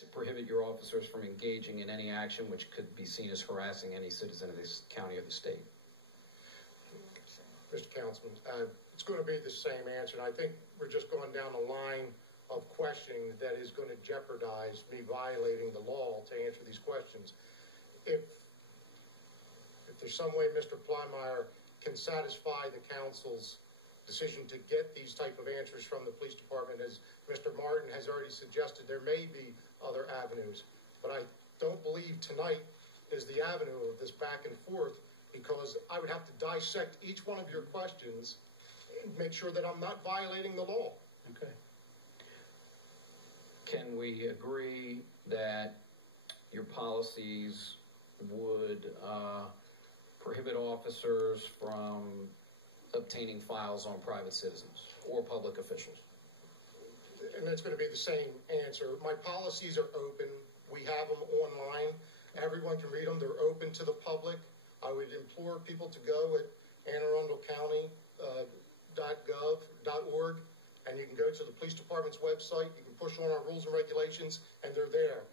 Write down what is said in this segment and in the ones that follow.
To prohibit your officers from engaging in any action which could be seen as harassing any citizen of this county or the state. Mr. Councilman, it's going to be the same answer, and I think we're just going down the line of questioning that is going to jeopardize me violating the law to answer these questions. If there's some way Mr. Plymire can satisfy the council's decision to get these type of answers from the police department, as Mr. Martin has already suggested, there may be other avenues, but I don't believe tonight is the avenue of this back and forth, because I would have to dissect each one of your questions and make sure that I'm not violating the law. Okay. Can we agree that your policies would prohibit officers from obtaining files on private citizens or public officials? And that's going to be the same answer. My policies are open. We have them online. Everyone can read them. They're open to the public. I would implore people to go at AnneArundelCounty.gov.org, and you can go to the police department's website. You can push on our rules and regulations, and they're there.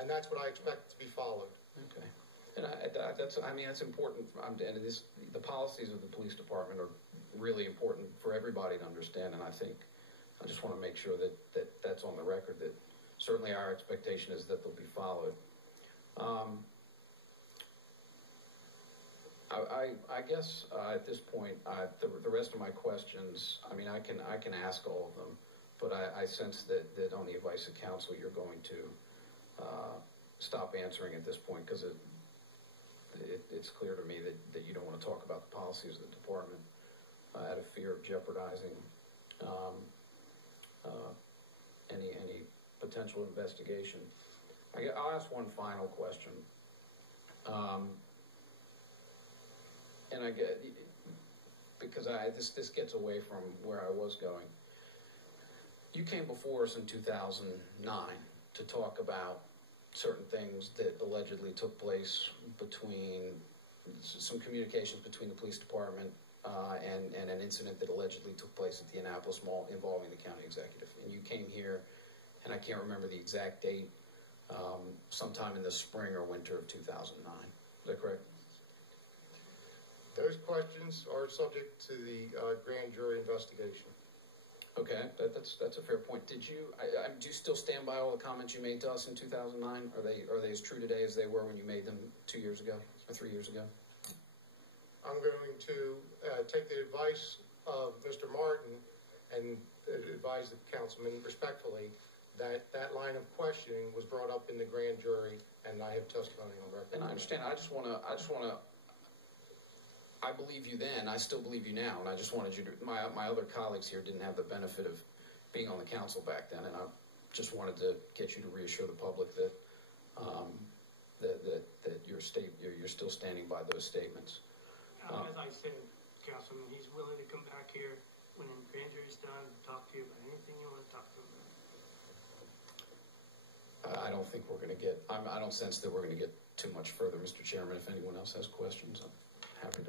And that's what I expect to be followed. Okay. And that's important. The policies of the police department are really important for everybody to understand, and I just want to make sure that that's on the record, that certainly our expectation is that they'll be followed. I guess at this point, the rest of my questions, I can ask all of them, but I sense that on the advice of counsel, you're going to stop answering at this point, because it's clear to me that you don't want to talk about the policies of the department out of fear of jeopardizing any potential investigation. I'll ask one final question. And I get, because this gets away from where I was going. You came before us in 2009 to talk about certain things that allegedly took place between some communications between the police department and an incident that allegedly took place at the Annapolis Mall involving the county executive. And you came here, and I can't remember the exact date, sometime in the spring or winter of 2009. Is that correct? Those questions are subject to the grand jury investigation. Okay, that's a fair point. Do you still stand by all the comments you made to us in 2009? Are they as true today as they were when you made them 2 years ago or 3 years ago? I'm going to take the advice of Mr. Martin and advise the councilman respectfully that that line of questioning was brought up in the grand jury, and I have testimony on record. And I understand. I just want to. I believe you then. I still believe you now, and I just wanted you to. My other colleagues here didn't have the benefit of being on the council back then, and I just wanted to get you to reassure the public that that you're still standing by those statements. As I said, Councilman, he's willing to come back here when the grand jury's done and talk to you about anything you want to talk to him about. I don't think we're going to get. I don't sense that we're going to get too much further, Mr. Chairman. If anyone else has questions, I'm happy to.